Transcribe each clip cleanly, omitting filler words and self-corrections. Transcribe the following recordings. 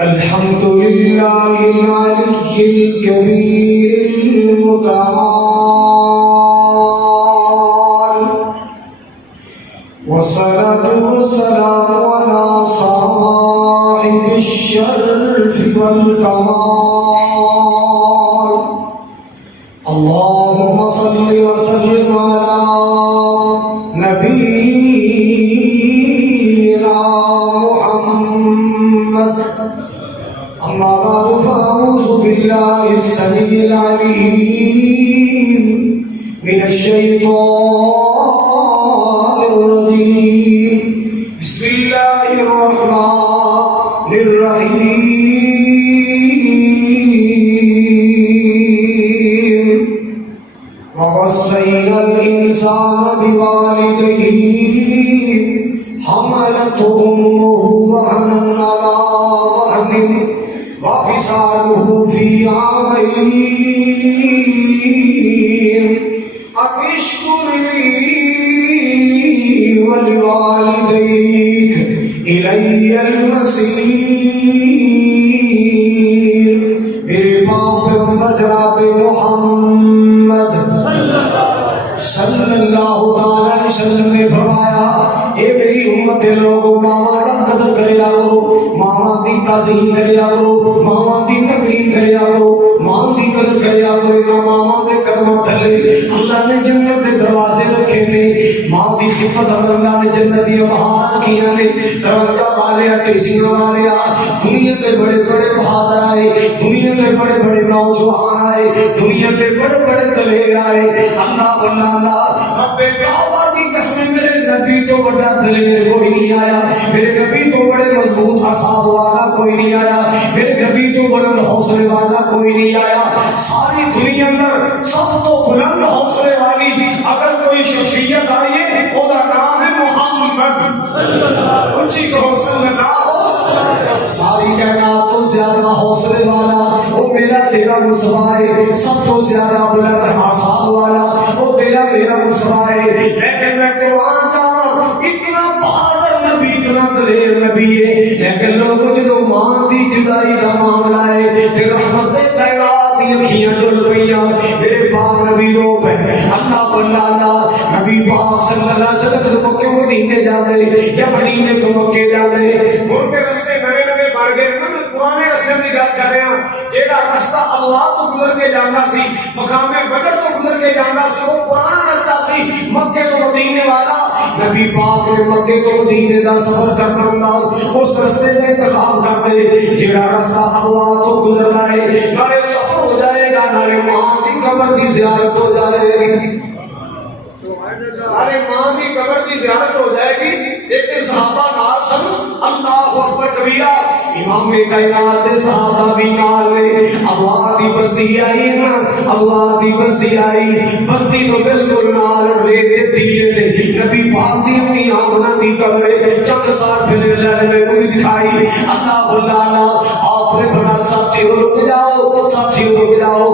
الحمد لله العلي الكبير المتعال، والصلاة والسلام على صاحب الشرف والكمال. اللهم صل وسلم على نبينا محمد. أما بعد فأعوذ بالله السميع العليم من الشيطان الرجيم. بسم الله الرحمن الرحيم. ووصينا الإنسان بوالديه حملته أمه وهنا على وهن وفصاله في عامين أن اشكر لي ولوالديك إلي المصير. میرے باپ پیغمبر جناب محمد صلی اللہ تعالی علیہ وسلم نے فرمایا، اے میری امت کے لوگوں، ماما کا قدر کریا کرو، ماما دی تعظیم کریا کرو، ماما دی تکریم کریا کرو، ماں دی قدر کریا کرو. نہ ماما دے قدماں تھلے اللہ نے جنت دے دروازے رکھے نے. ماں دی خدمت اللہ نے جنت دی بہار رکھیاں نے. کرنکا والے ٹیسیاں والے دنیا کے بڑے بڑے بہادر آئے، دنیا کے بڑے بڑے نوجوان آئے، دنیا کے بڑے بڑے دلیر آئے. اللہ اللہ رب کعبہ کی قسم، میرے نبی تو بڑا دلیر کوئی نہیں آیا، میرے نبی تو بڑے مضبوط اصحاب والا کوئی نہیں آیا، میرے نبی تو بلند حوصلے والا کوئی نہیں آیا. ساری دنیا اندر سب تو بلند حوصلے والی اگر کوئی شخصیت آئی ہے وہ نام ہے محمد. اونچی کہو صلی اللہ. ساری کائنات تو زیادہ حوصلے والا وہ میرا تیرا مصطفیٰ ہے، سب تو زیادہ بلند اعصاب والا وہ تیرا میرا مصطفیٰ ہے. لیکن میں قرآن جانا اتنا بہادر نبی، اتنا دلیر نبی ہے، لیکن لوگوں جدو ماں دی جدائی کا معاملہ ہے تے رحمت کائنات دی اکھیاں ڈل پئیاں. میرے پاک نبی رو پہ اللہ اللہ نبی پاک صلی اللہ علیہ وسلم تو مکے مدینے جاندے یا مدینے تو مکے جاندے. ان کے رستے نئے نئے بڑھ گئے. میں پرانے رستے کی گل کر رہا، جیڑا رستہ اللہ تو گزر کے جانا سی، مقام بدر تو گزر کے جانا سی، وہ پرانا رستہ سی مکے تو مدینے والا. نبی پاک نے مکے تو مدینے دا سفر کرنا ہوندا اس رستے کا انتخاب کرتے جیڑا رستہ اللہ تو گزردا ہے. نالے سفر ہو جائے گا، نالے ماں کی قبر کی زیارت ہو جائے گی، نالے ماں کی قبر کی زیارت ہو جائے گی. لیکن صحابہ نال سن اللہ اکبر کبیرہ. امام کائنات دے صحابہ بھی نال نے. ابوا دی بستی آئی نا، ابوا دی بستی آئی، بستی تو بالکل نال ریت دے ٹیلے تے نبی پاک دی اپنی آمنہ دی قبر چند سال پہلے اللہ نے کوئی دکھائی. اللہ اللہ آپ نے فرمایا ساتھیو رک جاؤ، ساتھیو رک جاؤ.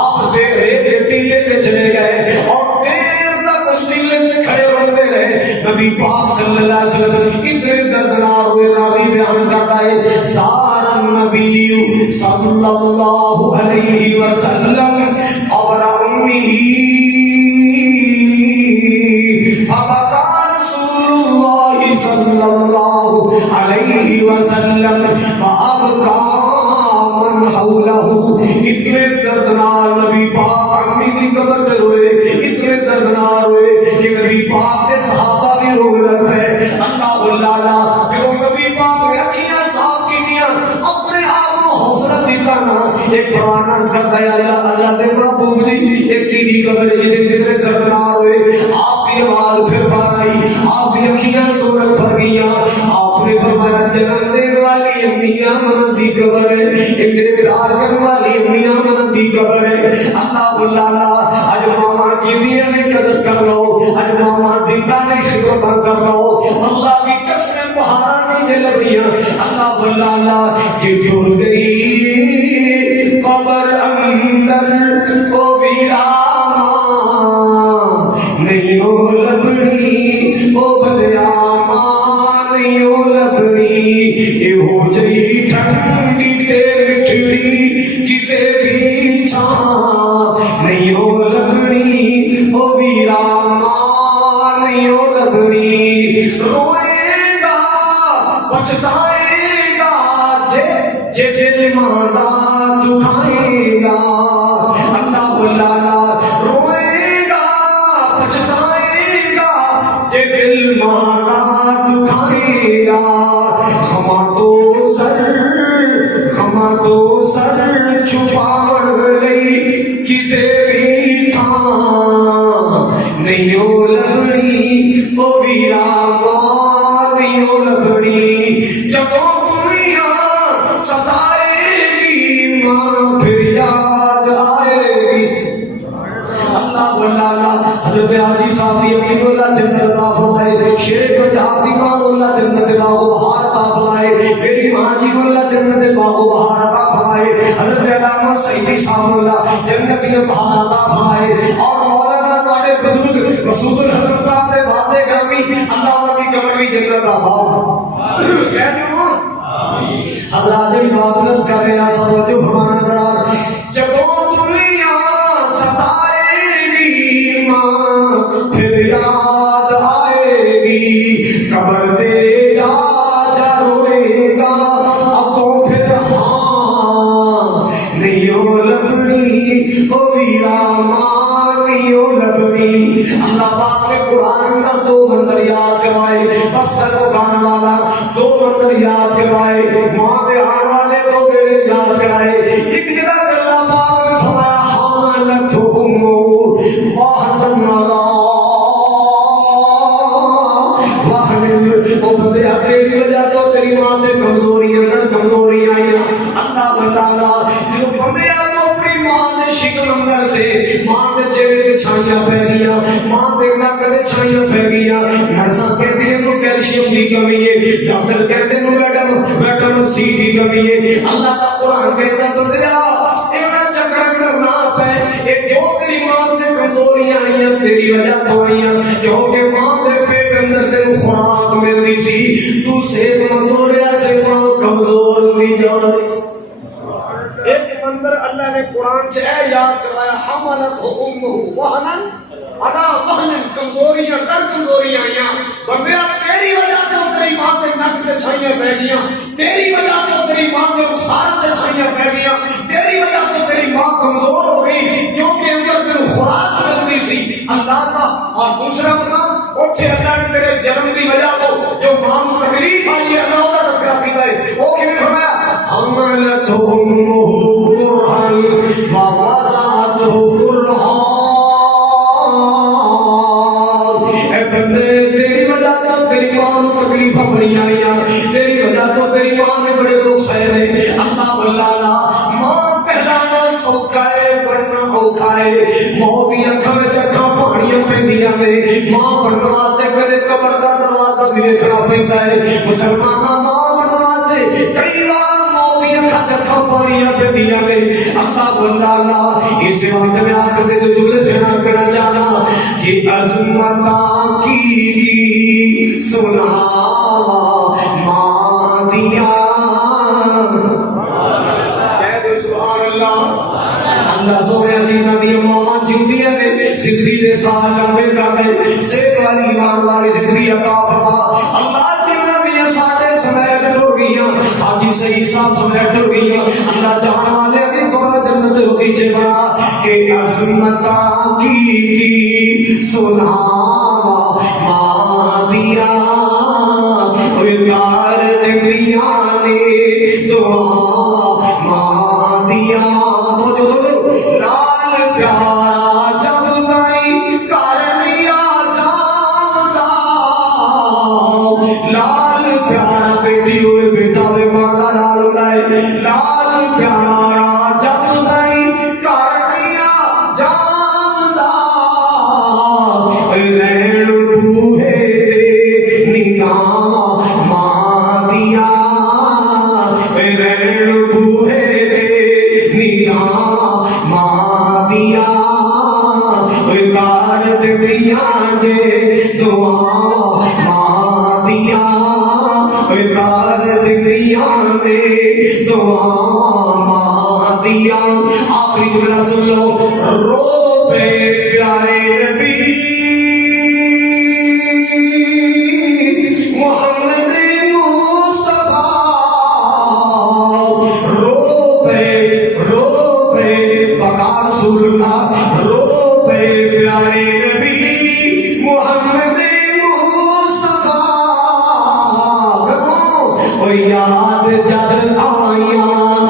آپ تے ریت دے ٹیلے تے چلے گئے اور کھڑے بنتے رہے. نبی پاک صلی اللہ علیہ وسلم اتنے دردناک ہوئے. راوی بیان کرتا ہے زار النبی صلی اللہ علیہ وسلم قبر امہ فبکا رسول اللہ صلی اللہ علیہ وسلم وابکا من حولہ. اتنے دردناک نبی پاک امی کی قبر تے روئے، اتنے دردناک ہوئے کہ نبی پاک کے صحابہ بھی رونے لگ پئے. اللہ اللہ جب نبی پاک نے اکھیاں صاف کیتیاں، اپنے آپ کو حوصلہ دیتا نا. ایک قرآن عرض کرتا ہے اللہ اللہ دے محبوب جی ایک کی قبر جتنے دردناک ہوئے آپ کی آواز پھر بار آئی، آپ کی اکھیاں سورج بھر گئیاں. آپ نے فرمایا جنم دینے والی امی آمنہ دی قبر ہے، ایک میرے پیار کرنے والی امی آمنہ دی قبر ہے. اللہ اللہ اج ماما جیویاں نے قدر کر لو، اج ماما زندہ نے خدمت کر لو. اللہ کی قسم بہارا نہیں جے لبیاں. اللہ اللہ جی ٹر گئی قبر اندر او ویرانا نہیں ہو لبڑی او بدیا ماں نہیں ہو لبڑی. یہ ہو جئی ٹھنڈی تو سر چھپاون لئی کتے بھی تھاں نہیں او لبڑی او ویرا ماں نہیں او لبڑی جدوں دنیا ستائے گی ماں پھر یاد آئے گی اللہ واللہ حضرت حاجی صاحب دی امین اللہ جنت عطا فرمائے شیخ پنجاب دی ماں اللہ جنت باغ و بہار عطا فرمائے میری ماں جی اللہ جنت باغ و بہار عطا فرمائے حضرت علامہ سعیدی صاحب اللہ جنت بہار عطا فرمائے اور مولانا تواڈے بزرگ مسعود الحسن صاحب دے وعدے گرامی اللہ انہاں دی قبر بھی جنت دا باغ کہہ دیو حضرات دی بات لفظ کر رہے ہیں توجہ فرمانا ذرا جدوں دنیا ستائے گی ماں پھر یاد آئے گی قبر دے جا جا روئے گا اگوں پھر ہاں نہیں او لبڑی او ویرا ماں نہیں او لبڑی اللہ پاک نے قرآن اندر دو منظر یاد کروائے بس کر مکان والا دو منظر یاد کروائے ماں دے آن والے دو بیڑے یاد کرائے ایک جگہ اللہ پاک نے فرمایا حملت امو وحنن علی وحنن او بندے تیری وجہ تو تیری ماں دے کمزوریاں آئیاں اللہ واللہ جو بندے تو اپنی ماں دے شکل اندر سے ماں دے چہرے تے چھائیاں پہ گیاں ماں دے نک تے چھائیاں پہ گیاں نرساں کہندی ہیں نو کیلشیم دی کمی ہے ڈاکٹر کہندے نو وٹامن سی دی کمی ہے اللہ دا قرآن کہندا بندیا انہاں چکراں اندر نہ پے اے جو تیری ماں تے کمزوریاں آئیاں تیری وجہ تو آئیاں کیونکہ ماں دے پیٹ اندر تینوں خوراک ملدی سی تو صحت مند ہو رہا سے ماں کمزور ہوندی جا رہی سی ایک منظر اللہ نے قرآن سے اے یاد کروایا حملت امہ وہنن علی وہنن کمزوریاں آئیاں بندیا تیری وجہ تو تیری ماں کے نک تے چھائیاں پہ گیاں تیری وجہ تو تیری ماں کے رخسار تے چھائیاں پہ گیاں تیری وجہ تو تیری ماں کمزور ہو گئی کیونکہ اندر تینوں خوراک ملتی سی اللہ کا اور دوسرا مقام اوتھے اللہ نے میرے جنم دی وجہ تو جو ماں کو تکلیف آئی ہے اللہ دا تذکرہ کیتا ہے وہ کیویں فرمایا حملت امہ کرہن ووضعتہ کرہان اے بندے تیری وجہ تو تیری ماں کو تکلیفاں بڑی آئیاں تیری وجہ تو تیری ماں نے بڑے دکھ سہے نے اللہ واللہ ماں پہلانا سوکھا ہے بڑھنا اوکھا ہے موت دی اکھاں وچ اکھاں پانیاں پیندیاں نے ماں بننے واسطے کدے قبر دا دروازہ بھی ویکھنا پیندا ہے مسلماناں ماں بننے واسطے کئی بار موت دی اکھاں وچ اکھاں پانیاں پیندیاں نے اللہ واللہ اس وقت میں آخر دے تو جملے سنا کرنا چاہنا کہ عظمتاں کی سناوا ماں دیا کہہ دو سبحان اللہ اللہ سونے دینا دی ماں جیندیاں نے زندگی دے سال لمبے کر دے صحت والی ایمان والی زندگی عطا فرما اللہ جنہ دیاں ساڈے سمیت ٹر گئیاں حاجی صحیح صاحب سمیت ٹر گئیاں اللہ جان والے دی قبر جنت بغیچے بنا کہ عظمتاں کی سناوا ماں دیا اوے کار نکلیاں نے دعا ماں دیا تو لال پیارا جب تائی کر دیا جاوندا لال پیارا بیٹی ہوئے بیٹا دے ماں دا لال ہوندا ہے لال پیارا جب تائی کر دیا جاوندا رہن بوہے تے نگاہ ماں دیا رہن بوہے تے نگاہ ماں دیا کار دنیا دے دعا ماں دیا کار دنیا دے دعا ماں دیا آخری جملہ سن لو رو پہ پیارے نبی محمد مصطفیٰ رو پہ بقا رسول اللہ رو پہ پیارے نبی محمد مصطفیٰ یاد جد آیاں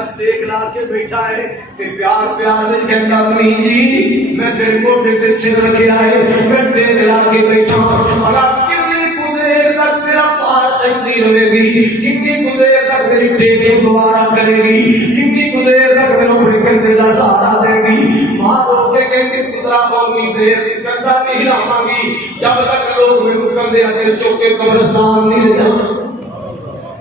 کش دیکھ لا کے بیٹھا ہے تے پیار پیار وچ کہندا امی جی میں تیرے موڈے تے سر رکھیا ہے میں دیکھ لا کے بیٹھا بھلا کتنی کو دیر تک میرا پار سجدی رہے گی کتنی کو دیر تک میری ٹیک کو گوارا کرے گی کتنی کو دیر تک میرے اپنے کندھے دا سہارا دے گی ماں رو کے کہندی پترا بولنی دیر کنڈا نہیں ہلاواں گی جب تک لوگ میرے کندھے تے چوک کے قبرستان نہیں لے جاندے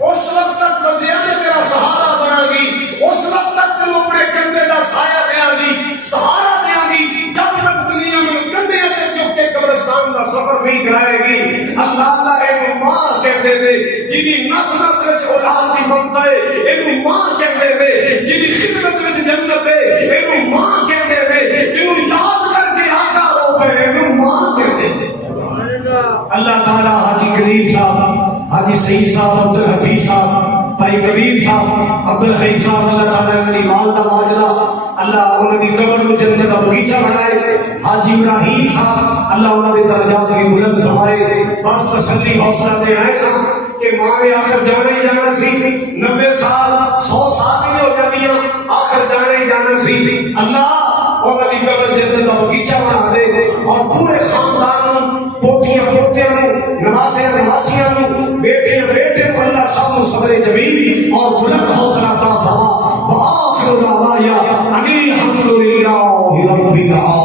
اس وقت تک بچیا نے میرا سہارا بنا گی اس وقت تک تم اپنے کندھے کا سایہ دیا گی سہارا دیا گی جب تک دنیا میں کندھے تے چک کے قبرستان کا سفر نہیں کرائے گی اللہ اللہ اے ماں کہتے تھے جدی نس نس وچ اولاد دی ممتا ہے اینو ماں کہتے تھے جدی خدمت وچ جنت ہے اینو ماں کہتے تھے جنوں یاد کر کے آقا رو پے اینو ماں کہتے تھے اللہ تعالی حاجی کریم صاحب حاجی سعید صاحب عبد الحفیظ صاحب بھائی کبیر صاحب عبد الحی صاحب اللہ تعالیٰ میری والدہ ماجدہ اللہ انہوں نے قبر میں جنت کا بغیچہ بنائے حاجی ابراہیم صاحب اللہ انہوں نے درجات کی بلند فرمائے بس تسلی حوصلہ دے آئے سا کہ ماں نے آخر جانا ہی جانا سی 90 سال 100 سال ہی ہو جاتی ہیں آخر جانا ہی جانا سی اللہ انہوں نے قبر جنت کا بغیچہ بنا دے اور پورے خاندان پوتیاں پوتیاں نواسیاں نواسیاں بیٹے بیٹے کو اللہ سب کو صبر جمیل اور بلند حوصلہ عطا فرما وآخر دعوانا ان الحمد للہ رب العالمین.